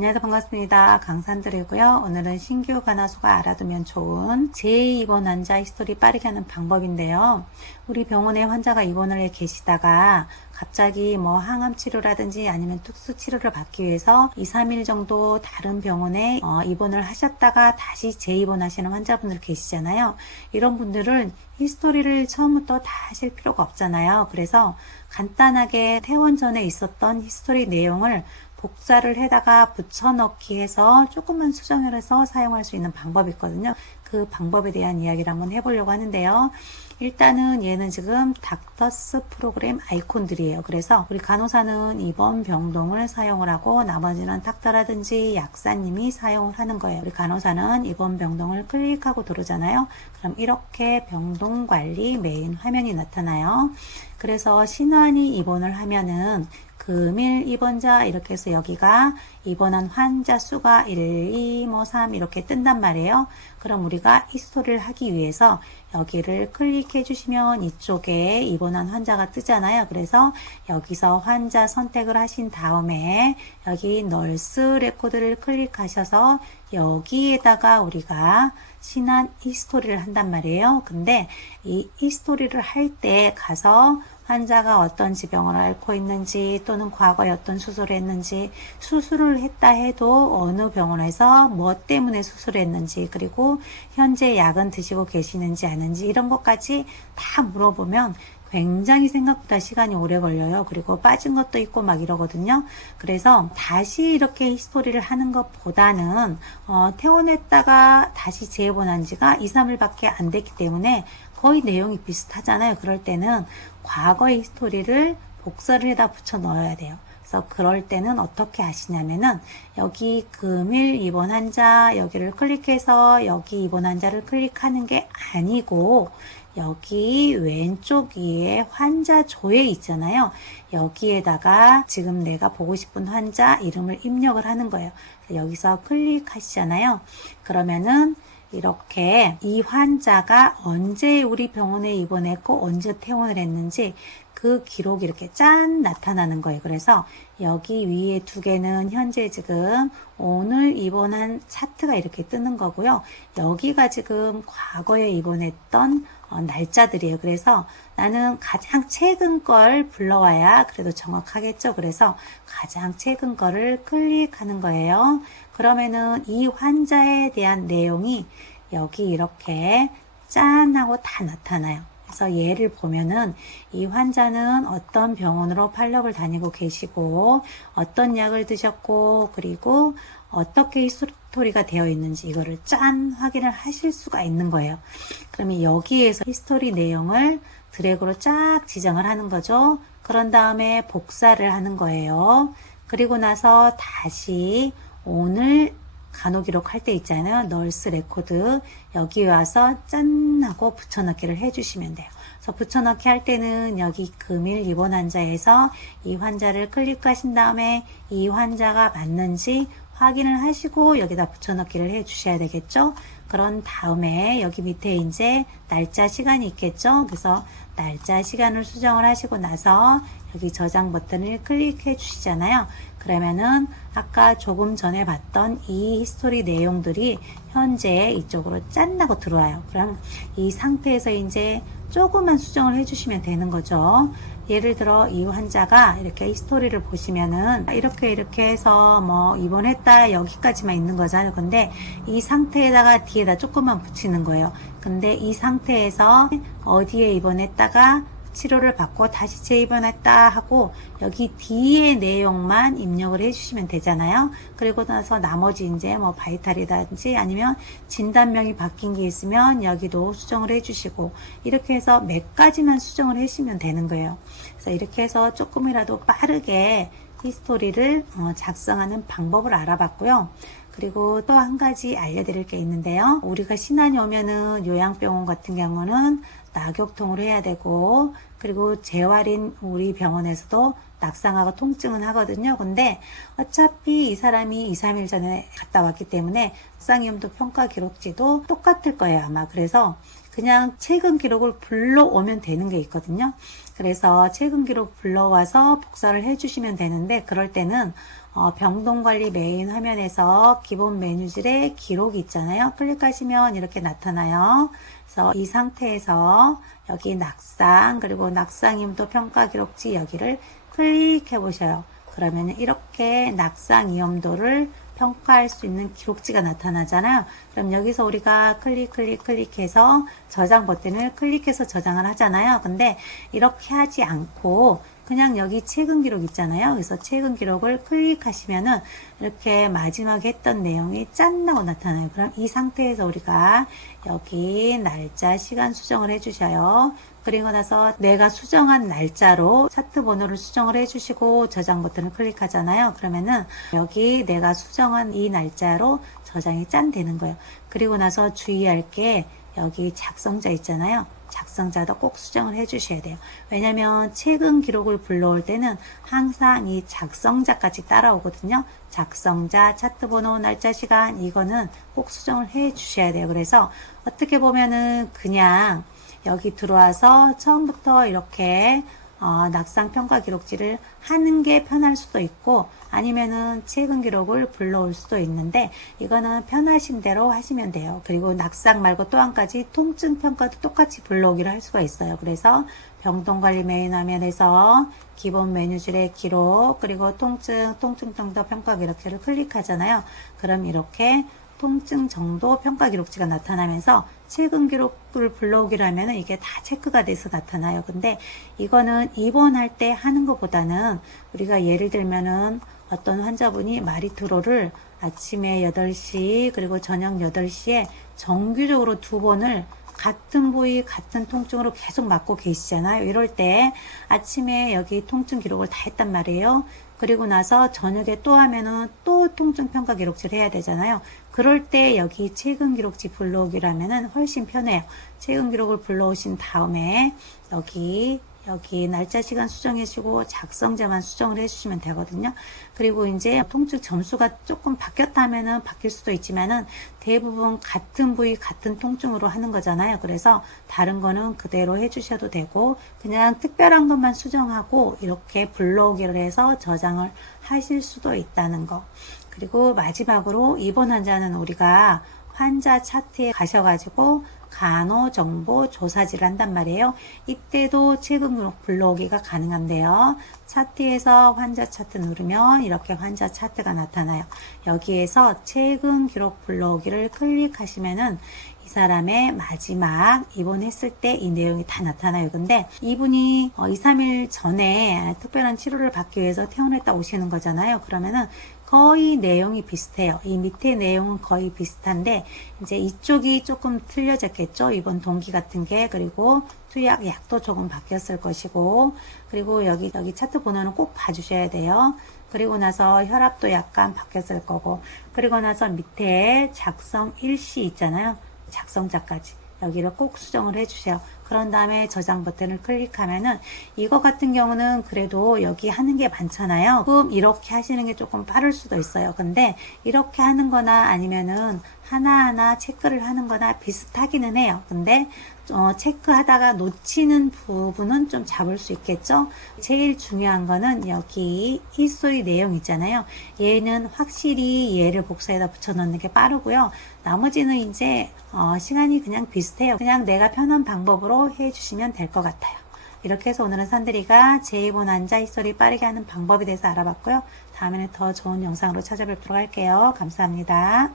안녕하세요. 반갑습니다. 강산드리고요. 오늘은 신규 간호소가 알아두면 좋은 재입원 환자 히스토리 빠르게 하는 방법인데요. 우리 병원에 환자가 입원을 해 계시다가 갑자기 항암 치료라든지 아니면 특수 치료를 받기 위해서 2, 3일 정도 다른 병원에 입원을 하셨다가 다시 재입원하시는 환자분들 계시잖아요. 이런 분들은 히스토리를 처음부터 다 하실 필요가 없잖아요. 그래서 간단하게 퇴원 전에 있었던 히스토리 내용을 복사를 해다가 붙여넣기 해서 조금만 수정을 해서 사용할 수 있는 방법이 있거든요. 그 방법에 대한 이야기를 한번 해보려고 하는데요. 일단은 얘는 지금 닥터스 프로그램 아이콘들이에요. 그래서 우리 간호사는 입원 병동을 사용을 하고 나머지는 닥터라든지 약사님이 사용을 하는 거예요. 우리 간호사는 입원 병동을 클릭하고 들어오잖아요. 그럼 이렇게 병동 관리 메인 화면이 나타나요. 그래서 신환이 입원을 하면은 금일 입원자 이렇게 해서 여기가 입원한 환자 수가 1, 2, 3 이렇게 뜬단 말이에요. 그럼 우리가 히스토리를 하기 위해서 여기를 클릭해 주시면 이쪽에 입원한 환자가 뜨잖아요. 그래서 여기서 환자 선택을 하신 다음에 여기 널스 레코드를 클릭하셔서 여기에다가 우리가 신한 히스토리를 한단 말이에요. 근데 이 히스토리를 할 때 가서 환자가 어떤 지병을 앓고 있는지 또는 과거에 어떤 수술을 했는지 수술을 했다 해도 어느 병원에서 뭐 때문에 수술을 했는지 그리고 현재 약은 드시고 계시는지 아는지 이런 것까지 다 물어보면 굉장히 생각보다 시간이 오래 걸려요. 그리고 빠진 것도 있고 막 이러거든요. 그래서 다시 이렇게 히스토리를 하는 것보다는 퇴원했다가 다시 재입원한 지가 2, 3일밖에 안 됐기 때문에 거의 내용이 비슷하잖아요. 그럴 때는 과거의 히스토리를 복사를 해다 붙여 넣어야 돼요. 그래서 그럴 때는 어떻게 하시냐면은 여기 금일 입원 환자 여기를 클릭해서 여기 입원 환자를 클릭하는 게 아니고 여기 왼쪽 위에 환자 조에 있잖아요. 여기에다가 지금 내가 보고 싶은 환자 이름을 입력을 하는 거예요. 여기서 클릭하시잖아요. 그러면은 이렇게 이 환자가 언제 우리 병원에 입원했고 언제 퇴원을 했는지 그 기록이 이렇게 짠 나타나는 거예요. 그래서 여기 위에 두 개는 현재 지금 오늘 입원한 차트가 이렇게 뜨는 거고요. 여기가 지금 과거에 입원했던 날짜들이에요. 그래서 나는 가장 최근 걸 불러와야 그래도 정확하겠죠. 그래서 가장 최근 거를 클릭하는 거예요. 그러면은 이 환자에 대한 내용이 여기 이렇게 짠 하고 다 나타나요. 그래서 얘를 보면은 이 환자는 어떤 병원으로 팔럭을 다니고 계시고 어떤 약을 드셨고 그리고 어떻게 히스토리가 되어 있는지 이거를 짠 확인을 하실 수가 있는 거예요. 그러면 여기에서 히스토리 내용을 드래그로 쫙 지정을 하는 거죠. 그런 다음에 복사를 하는 거예요. 그리고 나서 다시 오늘 간호기록 할 때 있잖아요. 널스 레코드 여기 와서 짠 하고 붙여넣기를 해주시면 돼요. 그래서 붙여넣기 할 때는 여기 금일 입원 환자에서 이 환자를 클릭하신 다음에 이 환자가 맞는지 확인을 하시고 여기다 붙여넣기를 해 주셔야 되겠죠. 그런 다음에 여기 밑에 이제 날짜 시간이 있겠죠. 그래서 날짜 시간을 수정을 하시고 나서 여기 저장 버튼을 클릭해 주시잖아요. 그러면은 아까 조금 전에 봤던 이 히스토리 내용들이 현재 이쪽으로 짠다고 들어와요. 그럼 이 상태에서 이제 조금만 수정을 해주시면 되는 거죠. 예를 들어 이 환자가 이렇게 히스토리를 보시면은 이렇게 해서 입원했다 여기까지만 있는 거잖아요. 근데 이 상태에다가 뒤에다 조금만 붙이는 거예요. 근데 이 상태에서 어디에 입원했다가 치료를 받고 다시 재입원했다 하고 여기 뒤에 내용만 입력을 해주시면 되잖아요. 그리고 나서 나머지 이제 바이탈이라든지 아니면 진단명이 바뀐 게 있으면 여기도 수정을 해주시고 이렇게 해서 몇 가지만 수정을 해주시면 되는 거예요. 그래서 이렇게 해서 조금이라도 빠르게 히스토리를 작성하는 방법을 알아봤고요. 그리고 또 한 가지 알려드릴 게 있는데요. 우리가 신환이 오면은 요양병원 같은 경우는 낙욕통을 해야 되고 그리고 재활인 우리 병원에서도 낙상하고 통증은 하거든요. 근데 어차피 이 사람이 2, 3일 전에 갔다 왔기 때문에 낙상위험도 평가 기록지도 똑같을 거예요, 아마. 그래서 그냥 최근 기록을 불러오면 되는 게 있거든요. 그래서 최근 기록 불러와서 복사를 해주시면 되는데, 그럴 때는 병동관리 메인 화면에서 기본 메뉴질에 기록이 있잖아요. 클릭하시면 이렇게 나타나요. 그래서 이 상태에서 여기 낙상, 그리고 낙상임도 평가 기록지 여기를 클릭해 보셔요. 그러면 이렇게 낙상 위험도를 평가할 수 있는 기록지가 나타나잖아요. 그럼 여기서 우리가 클릭해서 저장 버튼을 클릭해서 저장을 하잖아요. 근데 이렇게 하지 않고 그냥 여기 최근 기록 있잖아요. 그래서 최근 기록을 클릭하시면은 이렇게 마지막에 했던 내용이 짠 나고 나타나요. 그럼 이 상태에서 우리가 여기 날짜, 시간 수정을 해주셔요. 그리고 나서 내가 수정한 날짜로 차트 번호를 수정을 해주시고 저장 버튼을 클릭하잖아요. 그러면은 여기 내가 수정한 이 날짜로 저장이 짠 되는 거예요. 그리고 나서 주의할 게 여기 작성자 있잖아요. 작성자도 꼭 수정을 해 주셔야 돼요. 왜냐면 최근 기록을 불러올 때는 항상 이 작성자까지 따라오거든요. 작성자, 차트 번호, 날짜, 시간 이거는 꼭 수정을 해 주셔야 돼요. 그래서 어떻게 보면은 그냥 여기 들어와서 처음부터 이렇게 낙상 평가 기록지를 하는 게 편할 수도 있고 아니면은 최근 기록을 불러올 수도 있는데 이거는 편하신 대로 하시면 돼요. 그리고 낙상 말고 또 한 가지 통증 평가도 똑같이 불러오기를 할 수가 있어요. 그래서 병동관리 메인 화면에서 기본 메뉴줄의 기록 그리고 통증 정도 평가 기록지를 클릭하잖아요. 그럼 이렇게 통증 정도 평가 기록지가 나타나면서 최근 기록을 불러오기로 하면은 이게 다 체크가 돼서 나타나요. 근데 이거는 입원할 때 하는 것보다는 우리가 예를 들면은 어떤 환자분이 마리투로를 아침에 8시 그리고 저녁 8시에 정규적으로 2번을 같은 부위 같은 통증으로 계속 맞고 계시잖아요. 이럴 때 아침에 여기 통증 기록을 다 했단 말이에요. 그리고 나서 저녁에 또 하면은 또 통증 평가 기록지를 해야 되잖아요. 그럴 때 여기 최근 기록지 불러오기로 하면은 훨씬 편해요. 최근 기록을 불러오신 다음에 여기 날짜 시간 수정해 주고 작성자만 수정을 해 주시면 되거든요. 그리고 이제 통증 점수가 조금 바뀌었다 하면은 바뀔 수도 있지만은 대부분 같은 부위 같은 통증으로 하는 거잖아요. 그래서 다른 거는 그대로 해 주셔도 되고 그냥 특별한 것만 수정하고 이렇게 불러오기를 해서 저장을 하실 수도 있다는 거. 그리고 마지막으로 입원 환자는 우리가 환자 차트에 가셔가지고 간호정보 조사지를 한단 말이에요. 이때도 최근 기록 불러오기가 가능한데요. 차트에서 환자 차트 누르면 이렇게 환자 차트가 나타나요. 여기에서 최근 기록 불러오기를 클릭하시면은 이 사람의 마지막 입원했을 때 이 내용이 다 나타나요. 근데 이분이 2, 3일 전에 특별한 치료를 받기 위해서 퇴원했다 오시는 거잖아요. 그러면은 거의 내용이 비슷해요. 이 밑에 내용은 거의 비슷한데 이제 이쪽이 조금 틀려졌겠죠. 이번 동기 같은 게. 그리고 투약 약도 조금 바뀌었을 것이고 그리고 여기 차트 번호는 꼭 봐주셔야 돼요. 그리고 나서 혈압도 약간 바뀌었을 거고 그리고 나서 밑에 작성 일시 있잖아요. 작성자까지 여기를 꼭 수정을 해주세요. 그런 다음에 저장 버튼을 클릭하면은 이거 같은 경우는 그래도 여기 하는 게 많잖아요. 조금 이렇게 하시는 게 조금 빠를 수도 있어요. 근데 이렇게 하는 거나 아니면은 하나하나 체크를 하는 거나 비슷하기는 해요. 근데 체크하다가 놓치는 부분은 좀 잡을 수 있겠죠. 제일 중요한 거는 여기 히스토리 내용 있잖아요. 얘는 확실히 얘를 복사에다 붙여 넣는 게 빠르고요. 나머지는 이제 시간이 그냥 비슷해요. 그냥 내가 편한 방법으로 해주시면 될 것 같아요. 이렇게 해서 오늘은 산들이가 재입원 환자 히스토리 빠르게 하는 방법에 대해서 알아봤고요. 다음에는 더 좋은 영상으로 찾아뵙도록 할게요. 감사합니다.